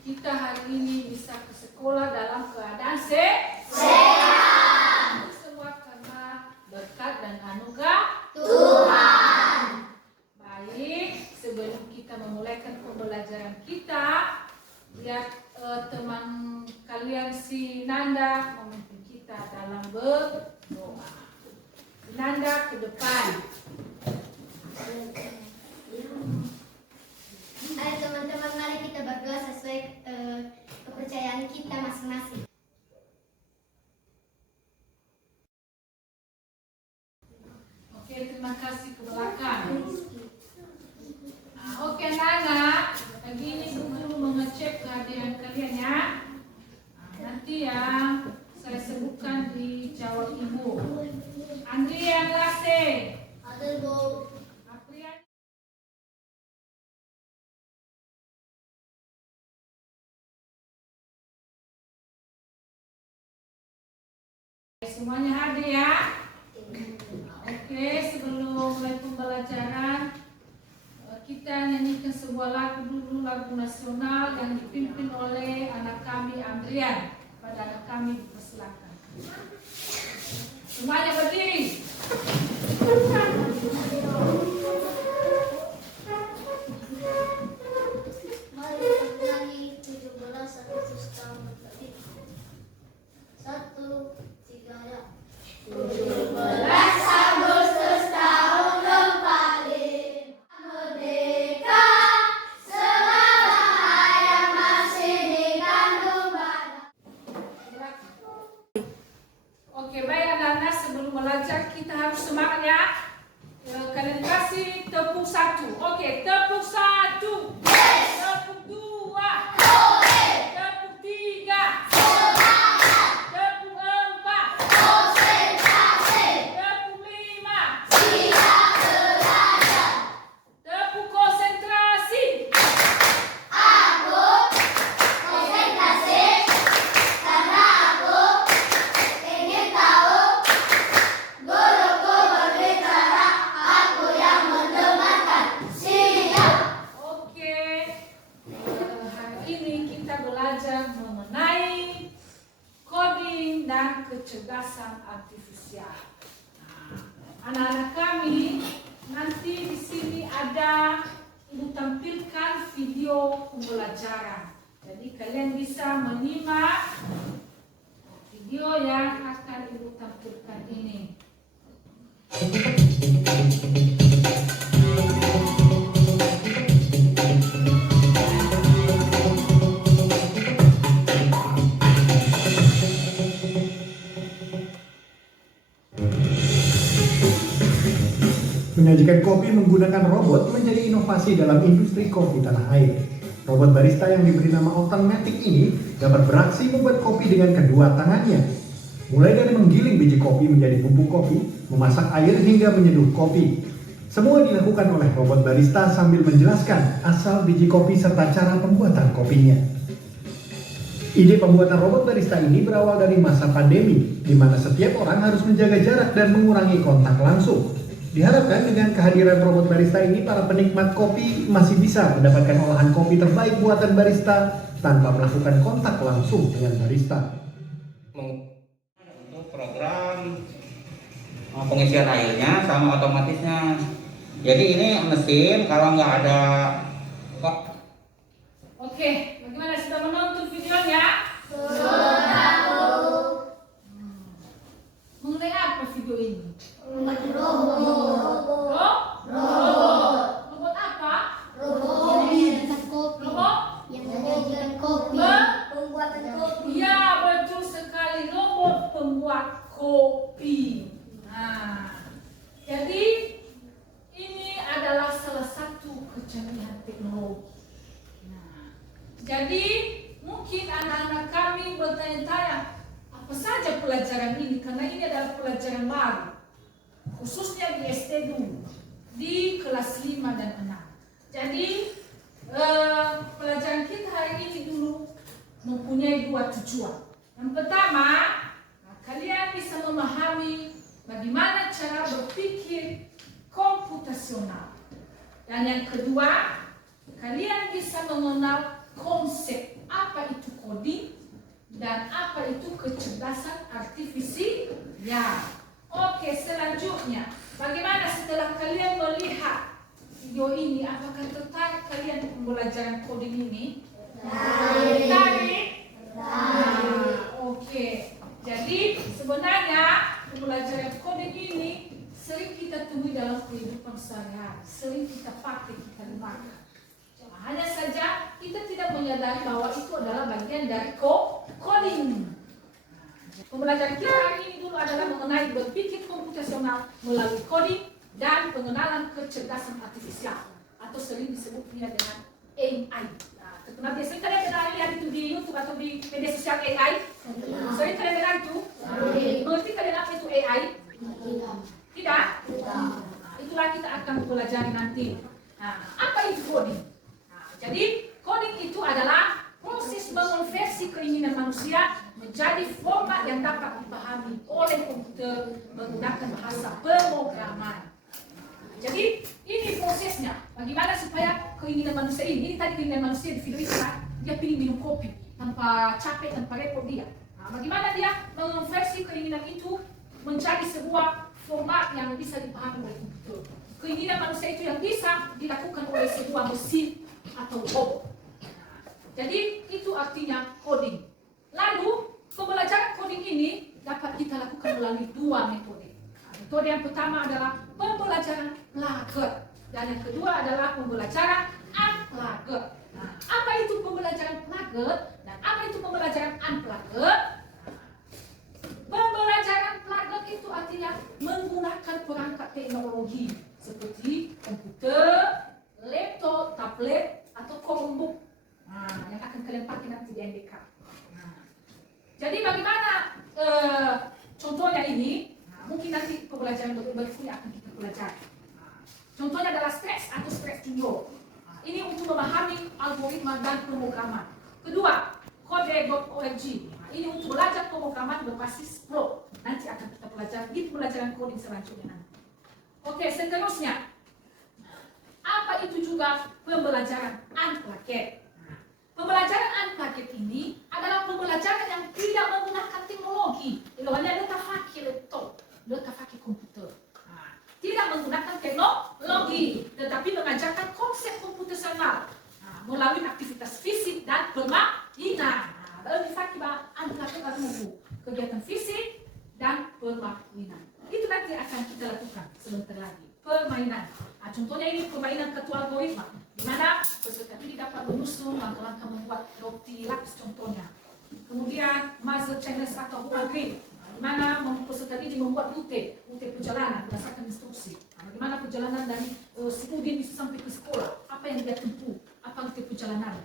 kita hari ini bisa ke sekolah dalam keadaan sehat. Itu semua karena berkat dan anugerah Tuhan. Baik, sebelum kita memulaikan pembelajaran kita, lihat teman kalian si Nanda memimpin kita dalam berdoa. Nanda ke depan. Ayo teman-teman, mari kita berdoa sesuai kepercayaan kita masing-masing. Oke, terima kasih ke belakang. Oke, Nana, lagi ini dulu mengecek kehadiran kalian ya. Nanti ya saya sebutkan di jawab ibu. Andrian Lase. Ada Bu. Aprian. Semuanya hadir ya. Oke, sebelum mulai pembelajaran, kita nyanyikan sebuah lagu dulu, lagu nasional yang dipimpin oleh anak kami Andrian. Pada anak kami dipersilakan. Semuanya berdiri. Mari kita nyanyi 17 Agustus tahun berganti. 1, 3 ya. 17 Agustus tahun kembali, merdeka, selama yang masih dikandung badan. Oke, baik anak-anak, sebelum belajar kita harus semangat ya. Kalian kasih tepuk 1. Oke, tepuk 1. Tepuk 2. Tepuk 3. Tepuk 4. Tepuk 5. Tepuk konsentrasi. Aku konsentrasi karena aku ingin tahu guruku berbicara, aku yang mendengarkan. Siap. Oke, hari ini kita belajar mengenai coding dan kecerdasan artifisial. Anak-anak kami, nanti di sini ada ibu tampilkan video pembelajaran. Jadi kalian bisa menyimak video yang akan ibu tampilkan ini. Menyajikan kopi menggunakan robot menjadi inovasi dalam industri kopi tanah air. Robot barista yang diberi nama Automatic ini dapat beraksi membuat kopi dengan kedua tangannya. Mulai dari menggiling biji kopi menjadi bubuk kopi, memasak air hingga menyeduh kopi. Semua dilakukan oleh robot barista sambil menjelaskan asal biji kopi serta cara pembuatan kopinya. Ide pembuatan robot barista ini berawal dari masa pandemi, di mana setiap orang harus menjaga jarak dan mengurangi kontak langsung. Diharapkan dengan kehadiran robot barista ini, para penikmat kopi masih bisa mendapatkan olahan kopi terbaik buatan barista tanpa melakukan kontak langsung dengan barista. Untuk program pengisian airnya sama otomatisnya. Jadi ini mesin kalau nggak ada Oke, bagaimana sudah menonton videonya? Mengenai apa video ini? Robot apa? Robot? Menyajikan kopi. Pembuatan kopi. Ya, betul sekali, robot pembuat kopi. Nah, jadi ini adalah salah satu kecanggihan teknologi. Nah, jadi mungkin anak-anak kami bertanya-tanya, apa saja pelajaran ini? Karena ini adalah pelajaran baru, khususnya di SD dulu, di kelas 5 dan 6. Jadi pelajaran kita hari ini dulu mempunyai 2 tujuan. Yang pertama, kalian bisa memahami bagaimana cara berpikir komputasional. Dan yang kedua, kalian bisa mengenal konsep coding dan apa itu kecerdasan artifisial. Oke, selanjutnya, bagaimana setelah kalian melihat video ini, apakah tertarik kalian pembelajaran coding ini? Tertarik? Oke. Jadi sebenarnya pembelajaran coding ini sering kita temui dalam kehidupan sehari-hari, sering kita pakai, kita gunakan. Hanya saja kita tidak menyadari bahwa itu adalah bagian dari coding. Pembelajaran kita hari ini dulu adalah mengenai berpikir komputasional melalui coding dan pengenalan kecerdasan artifisial atau sering disebutnya dengan AI. Nah, biasanya kalian pernah lihat itu di YouTube atau di media sosial AI? Sering kalian dengar itu? Mengerti kalian apa itu AI? Tidak? Nah, itulah kita akan pelajari nanti. Nah, apa itu coding? Jadi, coding itu adalah proses mengonversi keinginan manusia menjadi format yang dapat dipahami oleh komputer menggunakan bahasa pemrograman. Jadi, ini prosesnya. Bagaimana supaya keinginan manusia ini tadi keinginan manusia di video itu kan, dia pilih minum kopi tanpa capek, tanpa repot dia. Nah, bagaimana dia mengonversi keinginan itu menjadi sebuah format yang bisa dipahami oleh komputer. Keinginan manusia itu yang bisa dilakukan oleh sebuah mesin atau robot. Jadi itu artinya coding. Lalu pembelajaran coding ini dapat kita lakukan melalui dua metode. Metode yang pertama adalah pembelajaran plaget dan yang kedua adalah pembelajaran unplugged. Nah, apa itu pembelajaran plaget dan apa itu pembelajaran unplugged? Pembelajaran plaget itu artinya menggunakan perangkat teknologi seperti komputer, laptop, tablet, atau Chromebook yang akan kalian pakai nanti di NDK. Jadi bagaimana contohnya ini? Mungkin nanti pembelajaran berikutnya akan kita pelajari. Contohnya adalah Scratch atau Scratch Studio. Ini untuk memahami algoritma dan pemrograman. Kedua, Code.org. Ini untuk belajar pemrograman berbasis Pro. Nanti akan kita pelajari di pembelajaran coding selanjutnya nanti. Oke, seterusnya. Apa itu juga pembelajaran unplugged? Pembelajaran unplugged ini adalah pembelajaran yang tidak menggunakan teknologi. Hanya letak pakai laptop, letak pakai komputer. Tidak menggunakan teknologi, tetapi mengajarkan konsep komputasional melalui aktivitas fisik dan permainan. Lebih fakir unplugged atau kegiatan fisik dan permainan. Itu nanti akan kita lakukan sebentar lagi. Permainan. Contohnya ini permainan ketua algoritma, di mana peserta ini dapat menyusun langkah-langkah membuat roti lapis contohnya. Kemudian muzzle challenge atau whole grain, di mana peserta ini membuat rute perjalanan berdasarkan instruksi. Bagaimana perjalanan dari si Udin bisa sampai ke sekolah, apa yang dia tempuh, apa rute perjalanan.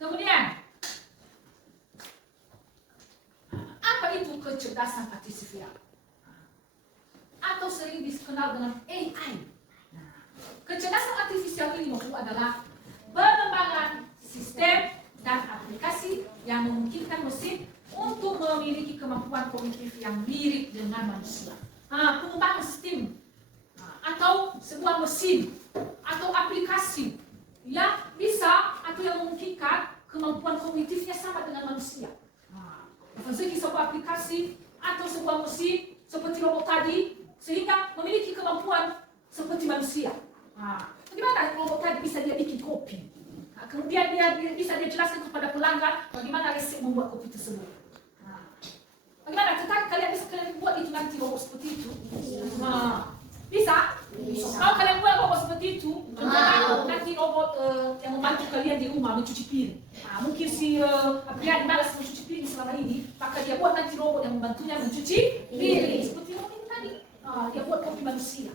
Kemudian apa itu kecerdasan artifisial? Atau sering dikenal dengan AI. Kecerdasan artifisial ini adalah pengembangan sistem dan aplikasi yang memungkinkan mesin untuk memiliki kemampuan kognitif yang mirip dengan manusia. Pengembangan sistem atau sebuah mesin atau aplikasi yang bisa atau yang memungkinkan kemampuan kognitifnya sama dengan manusia. Dari segi sebuah aplikasi atau sebuah mesin seperti robot tadi sehingga memiliki kemampuan seperti manusia. Bagaimana robot tadi bisa dia bikin kopi? Kemudian dia bisa dia jelaskan kepada pelanggan bagaimana resep membuat kopi tersebut. Bagaimana? Tertarik kalian bisa kalian buat itu nanti robot seperti itu? Bisa? Kalau kalian buat robot seperti itu, nanti robot yang membantu kalian di rumah mencuci piring. Mungkin si pria malas mencuci piring selama ini, maka dia buat nanti robot yang membantunya mencuci piring. Seperti robot tadi, dia buat kopi manusia.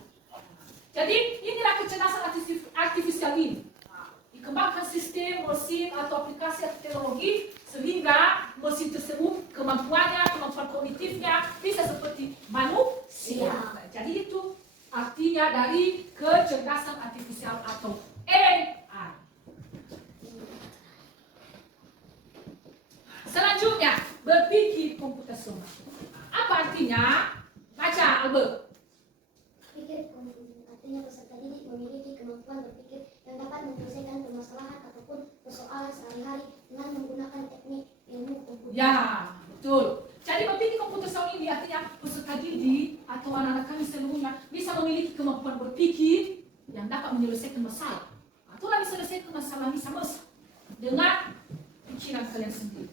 Jadi inilah kecerdasan artifisial ini. Dikembangkan sistem, mesin atau aplikasi atau teknologi sehingga mesin tersebut kemampuan kognitifnya bisa seperti manusia. Jadi itu artinya dari kecerdasan artifisial atau AI. Selanjutnya, berpikir komputasional. Apa artinya? Baca, Albert. Berpikir artinya peserta didik memiliki kemampuan berpikir yang dapat menyelesaikan permasalahan ataupun persoalan sehari-hari dengan menggunakan Ya, betul. Jadi berpikir komputasional ini artinya peserta didik atau anak-anak kami seluruhnya bisa memiliki kemampuan berpikir yang dapat menyelesaikan masalah. Itulah menyelesaikan masalah ini sama dengan pikiran kalian sendiri.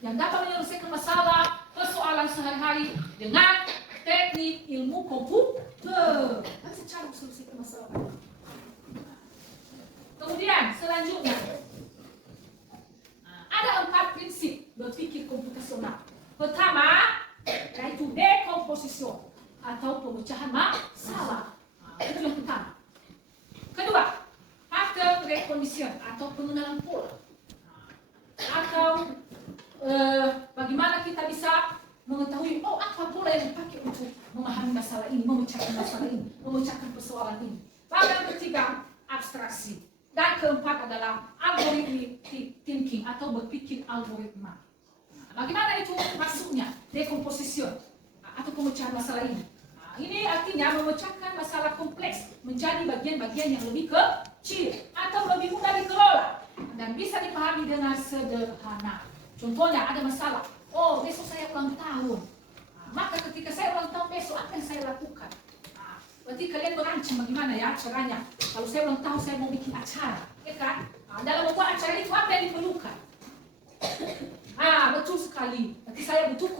Yang dapat menyelesaikan masalah persoalan sehari-hari dengan teknik ilmu komputer. Dan secara menyelesaikan masalah. Kemudian selanjutnya ada 4 prinsip berpikir komputasional. Pertama, yaitu dekomposisi atau pemecahan masalah. Itu yang pertama. Kedua, pattern recognition atau pengenalan pola. Atau bagaimana kita bisa mengetahui apa pola yang dipakai untuk memahami masalah ini, memecahkan masalah ini, memecahkan persoalan ini. Lalu yang ketiga, abstraksi. Dan keempat adalah algoritmic thinking atau berpikir algoritma. Bagaimana itu maksudnya dekomposisi atau pemecahan masalah ini? Ini artinya memecahkan masalah kompleks menjadi bagian-bagian yang lebih kecil atau lebih mudah dikelola dan bisa dipahami dengan sederhana. Contohnya ada masalah, besok saya ulang tahun. Maka ketika saya ulang tahun besok, apa yang saya lakukan? Berarti kalian merancang bagaimana ya caranya. Kalau saya ulang tahun, saya mau bikin acara, ya kan? Dalam membuat acara itu apa yang diperlukan? Betul sekali. Berarti saya butuh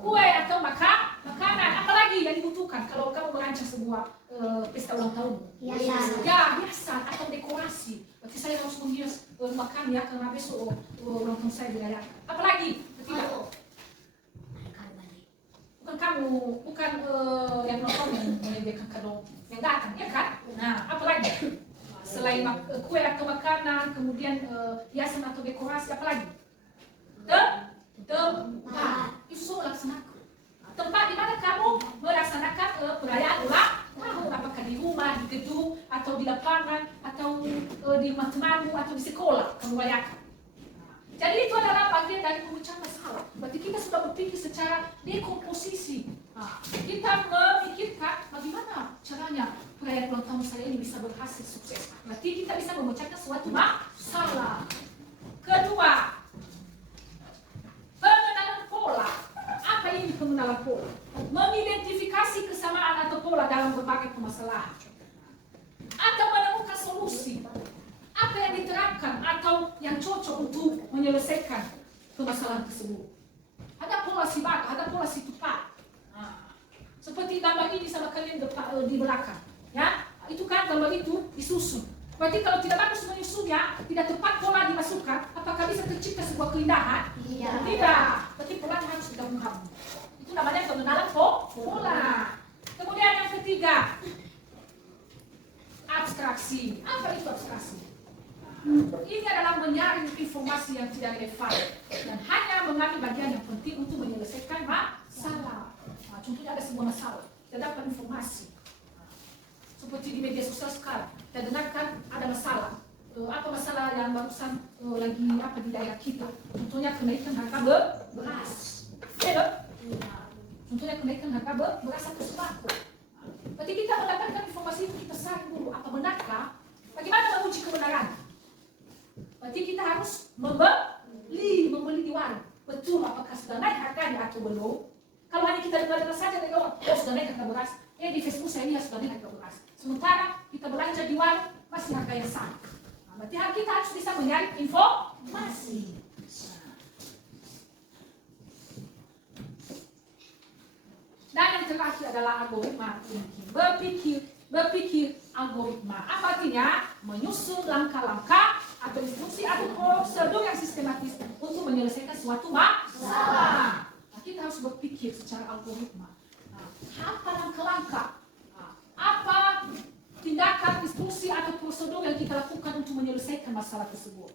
kue atau makanan. Apa lagi yang dibutuhkan kalau kamu merancang sebuah pesta ulang tahun? Hiasan. Ya, hiasan atau dekorasi. Berarti saya harus menghias makan ya karena besok ulang tahun saya dirayakan. Apa lagi? Ketiga. Bukan kamu, bukan yang nonton yang menyediakan kado yang datang, ya kan? Nah, apa lagi? Selain kue atau makanan, kemudian hiasan atau dekorasi, apa lagi? Tempat. Itu semua laksanakan. Tempat di mana kamu melaksanakan perayaan ulang tahun, apakah di rumah, di gedung, atau di lapangan, atau di rumah temanmu, atau di sekolah kamu rayakan. Jadi itu adalah bagian dari pemecahan masalah. Berarti kita sudah berpikir secara dekomposisi. Kita memikirkan bagaimana caranya perayaan ulang tahun saya ini bisa berhasil sukses. Berarti kita bisa memecahkan suatu masalah. Kedua, pengenalan pola. Apa ini pengenalan pola? Mengidentifikasi kesamaan atau pola dalam berbagai permasalahan. Atau menemukan solusi. Apa yang diterapkan atau yang cocok untuk menyelesaikan permasalahan tersebut. Ada pola si bagus, ada pola si tepat. Seperti gambar ini sama kalian di belakang. Ya, itu kan gambar itu disusun. Berarti kalau tidak bagus menyusunnya, tidak tepat pola dimasukkan, apakah bisa tercipta sebuah keindahan? Tidak. Berarti pola harus digabungkan. Itu namanya pengenalan pola. Kemudian yang ketiga, abstraksi. Apa itu abstraksi? Ini adalah menyaring informasi yang tidak relevan dan hanya mengambil bagian yang penting untuk menyelesaikan masalah. Contohnya ada sebuah masalah, kita dapat informasi. Seperti di media sosial sekarang, kita dengarkan ada masalah. Apa masalah yang barusan lagi di daerah kita? Contohnya kenaikan harga beras. Contohnya kenaikan harga beras atau sembako. Berarti kita mendapatkan informasi itu, kita saring dulu apa benarkah? Bagaimana menguji kebenaran? Berarti kita harus membeli di warung. Betul apakah sudah naik harganya atau belum? Kalau hanya kita dengar saja dari orang, sudah naik harga beras. Di Facebook saya lihat sudah naik harga beras. Sementara kita belanja di warung masih harga yang sama. Berarti kita harus bisa menyaring informasi. Dan yang terakhir adalah algoritma thinking. Berpikir algoritma. Apa artinya? Menyusun langkah-langkah atau instruksi atau prosedur yang sistematis untuk menyelesaikan suatu masalah. Kita harus berpikir secara algoritma. Apa langkah-langkah? Apa tindakan, instruksi atau prosedur yang kita lakukan untuk menyelesaikan masalah tersebut?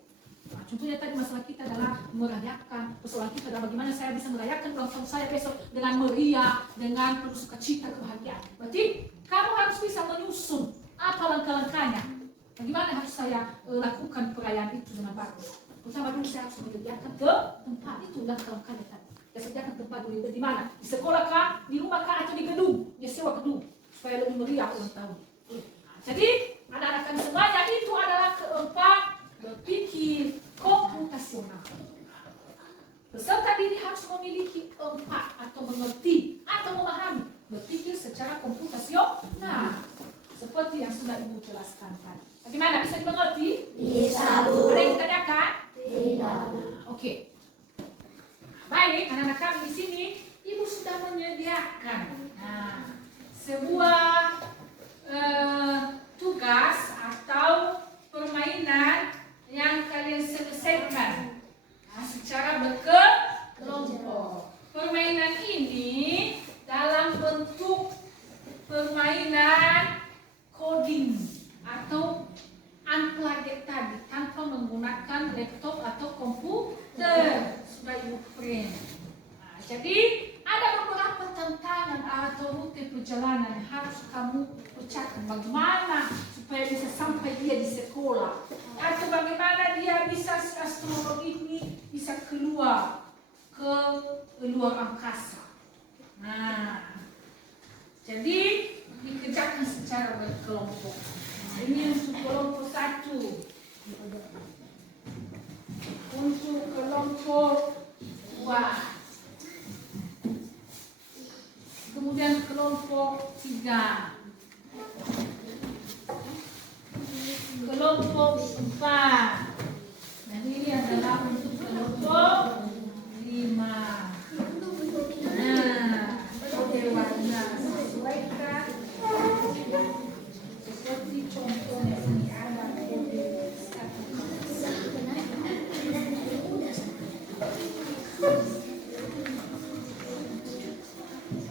Contohnya tadi masalah kita adalah merayakan, persoalan kita adalah bagaimana saya bisa merayakan ulang tahun saya besok dengan meriah, dengan penuh sukacita, kebahagiaan. Berarti kamu harus bisa menyusun apa langkah-langkahnya. Bagaimana harus saya lakukan perayaan itu dengan bagus. Pertama dulu saya harus menyediakan ke tempat itu langkah-langkahnya tadi. Saya sediakan tempat dulu di mana? Di sekolah kah, di rumah kah, atau di gedung? Dia sewa gedung supaya lebih meriah ulang tahun. Jadi anak-anak kami semuanya itu adalah keempat berpikir komputasional. Peserta didik harus memiliki 4 atau mengerti atau memahami, berpikir secara komputasional. Seperti yang sudah Ibu jelaskan tadi. Bagaimana? Bisa dimengerti? Bisa, Bu. Ada yang ditanyakan? Tidak. Oke. Baik, anak-anak kami di sini, Ibu sudah menyediakan sebuah tugas atau permainan yang kalian selesaikan secara berkelompok. Permainan ini dalam bentuk permainan coding atau unplugged tadi tanpa menggunakan laptop atau komputer. Sudah Ibu print. Jadi ada beberapa tantangan atau rute perjalanan yang harus kamu pecahkan. Bagaimana supaya bisa sampai dia di sekolah, atau bagaimana dia bisa si astronot ini bisa keluar ke luar angkasa. Jadi dikerjakan secara berkelompok. Ini untuk kelompok 1. Untuk kelompok 2. Kemudian kelompok 3. Kelompok 4. Dan ini adalah untuk kelompok 5. Kode warna sesuaikan seperti contohnya ini ada kode 1.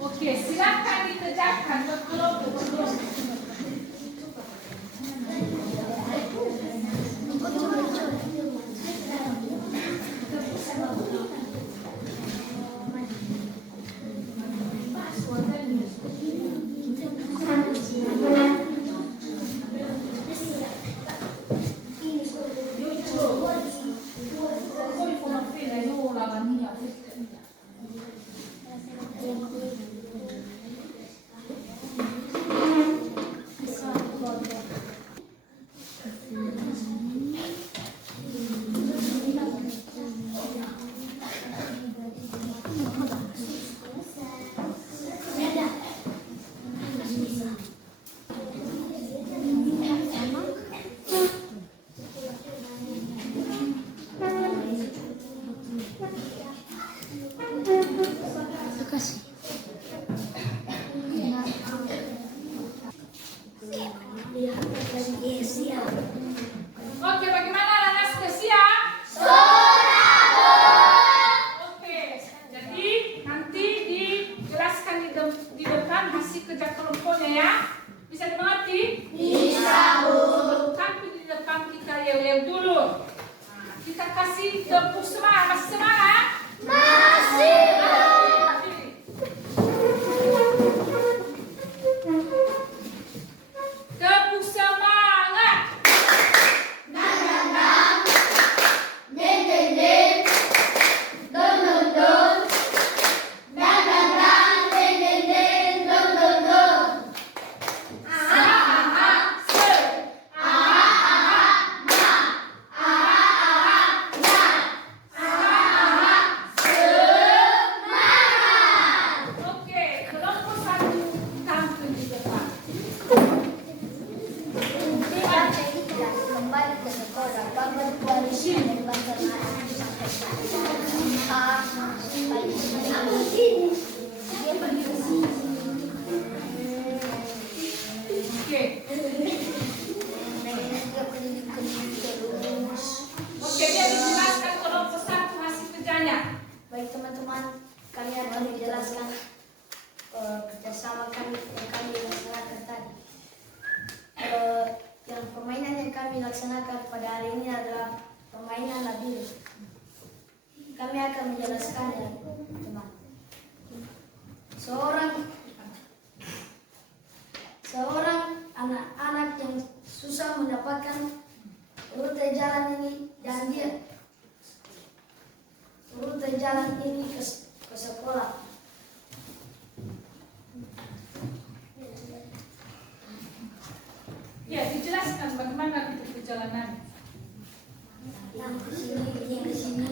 Oke, silakan dikerjakan berkelompok. Oke, bagaimana anak sudah siap? Oke, jadi nanti dijelaskan di depan hasil kerja kelompoknya ya. Bisa dimengerti? Bisa, Bu. Sebelum tampil di depan kita yel-yel dulu. Kita kasih tepuk semangat. Masih semangat? Masih. Tepuk semangat. Dang dang dang. Deng deng deng. Dong dong dong. Dang dang dang. Deng deng deng. Dong dong dong. Oke, kelompok 1 tampil di depan. Kembali ke sekolah, bangun dari sini, bangun Oke. Oke, dia dijelaskan kelompok 1 hasil kerjanya. Baik teman-teman, kalian akan dijelaskan kerjasama kami yang kami laksanakan tadi. Yang permainan yang kami laksanakan pada hari ini adalah permainan labil. Kami akan menjelaskannya, teman. Seorang anak-anak yang susah mendapatkan rute jalan ini dan dia rute jalan ini ke sekolah. Ya, dijelaskan bagaimana rute perjalanan. Yang ke sini, yang ke sini.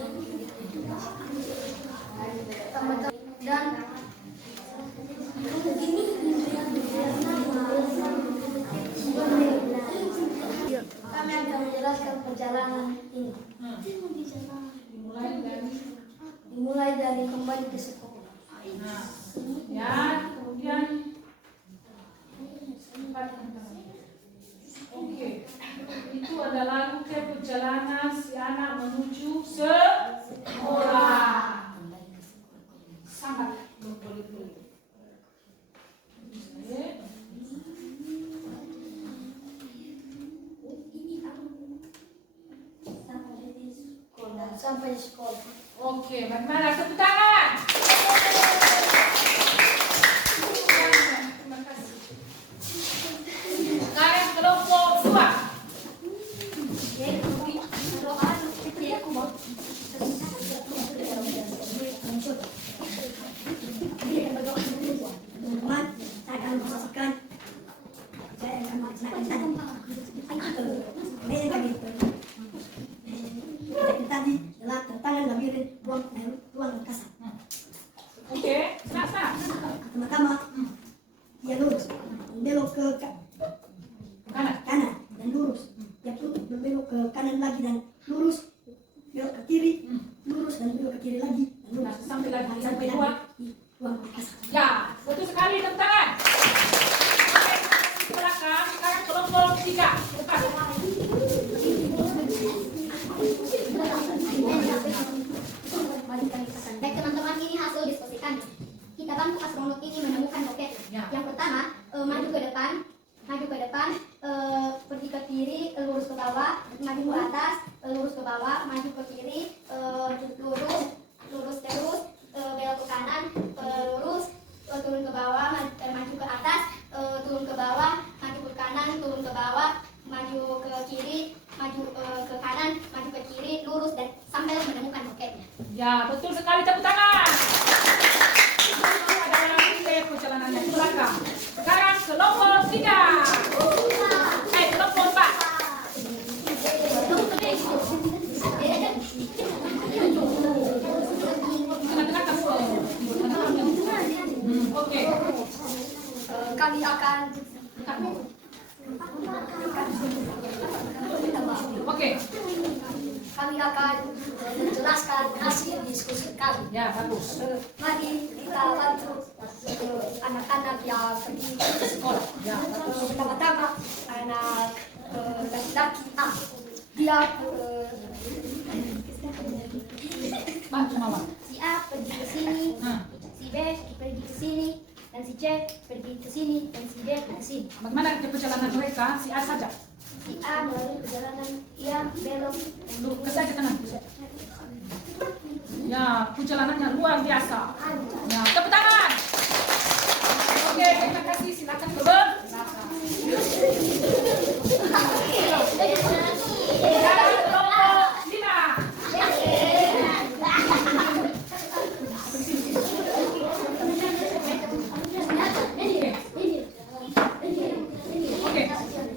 Dimulai dari kembali ke sekolah. Nah, ya, kemudian oke, itu adalah rute perjalanan si anak menuju sekolah. Sangat berbelit-belit. Sampai sekolah. Oke, bagaimana? Tepuk tangan. Terima kasih. Sekarang kelompok 2. Oke, silakan. Pertama-tama dia lurus, belok ke Kanan. kanan dan lurus. Dia berbelok ke kanan lagi dan lurus, belok ke kiri, lurus dan belok ke kiri lagi. Dan lurus. Nah, sampai lagi yang sampai kedua. di ruang kasar. Ya, betul sekali, tepuk tangan. Oke, ke belakang. Sekarang kelompok 3. Depan. Baik teman-teman, ini hasil diskusi kami. Kita bantu astronot ini menemukan roket. Ya. Yang pertama, maju ke depan, pergi ke kiri, lurus ke bawah, maju ke atas, lurus ke bawah, maju ke kiri, lurus terus, belok ke kanan, lurus, turun ke bawah, maju ke atas, turun ke bawah, maju ke kanan, turun ke bawah, maju ke kiri, maju ke kanan, maju ke kiri, lurus dan sampai menemukan roketnya. Ya, betul sekali, tepuk tangan. Itu adalah rute perjalanannya ke belakang. Sekarang kelompok 3. Kelompok 4. Tengah-tengah kamu. Oke. Kami akan Oke. kami akan menjelaskan hasil diskusi kami. Ya, bagus. Mari kita bantu anak-anak yang pergi ke sekolah. Ya, bagus. Pertama-tama anak laki-laki A. Dia Pak Jumawa. si A pergi ke sini, Nah, si B pergi ke sini, dan si C pergi ke sini, dan si D ke sini. bagaimana rute perjalanan mereka? Si A saja. Si A melalui perjalanan ia belok Lu ke saja kanan. Ya, perjalanannya luar biasa. Ya, tepuk tangan. Oke, terima kasih. Silakan ke belakang. Sekarang kelompok 5. Oke.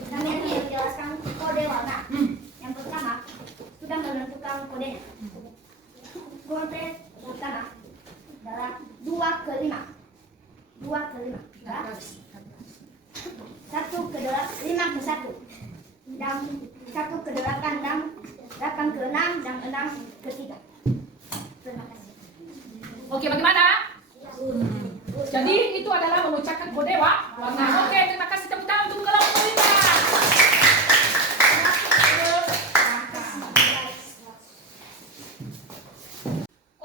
Kami akan menjelaskan kode warna. Yang pertama, sudah menentukan kodenya. Kode pertama adalah 2 ke 5. 2 ke 5. 1 ke 5 ke 1. Dan 1 ke 8 dan 8 ke 6 dan 6 ke 3. Terima kasih. Oke, bagaimana? Jadi itu adalah mengucapkan kode warna. Oke, terima kasih, tepuk tangan untuk kelompok 5.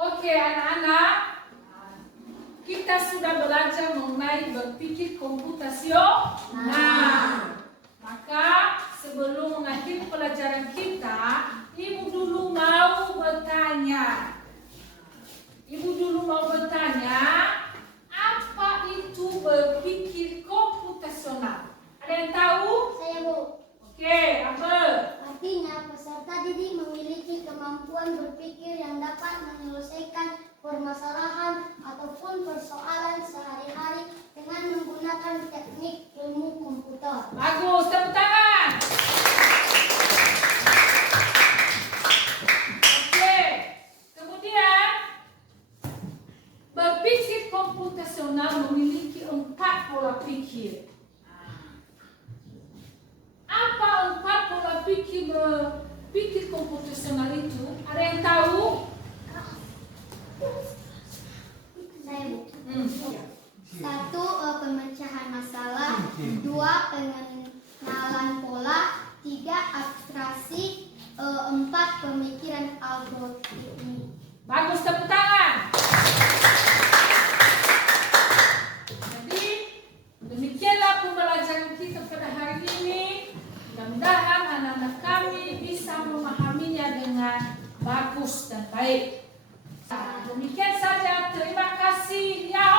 Oke, anak-anak, kita sudah belajar mengenai berpikir komputasional. Maka sebelum mengakhiri pelajaran kita, Ibu dulu mau bertanya. Apa itu berpikir komputasional? Ada yang tahu? Saya Bu. Oke, apa? Artinya, peserta didik memiliki kemampuan berpikir yang dapat menyelesaikan permasalahan ataupun persoalan sehari-hari dengan menggunakan teknik ilmu komputer. Bagus, tepuk tangan. Oke, kemudian berpikir komputasional memiliki 4 pola pikir. Apa 4 pola pikir berpikir komputasional itu? Ada yang tahu? kopi ini. Bagus, tepuk tangan. Jadi demikianlah pembelajaran kita pada hari ini. Mudah-mudahan anak-anak kami bisa memahaminya dengan bagus dan baik. Demikian saja. Terima kasih. Ya.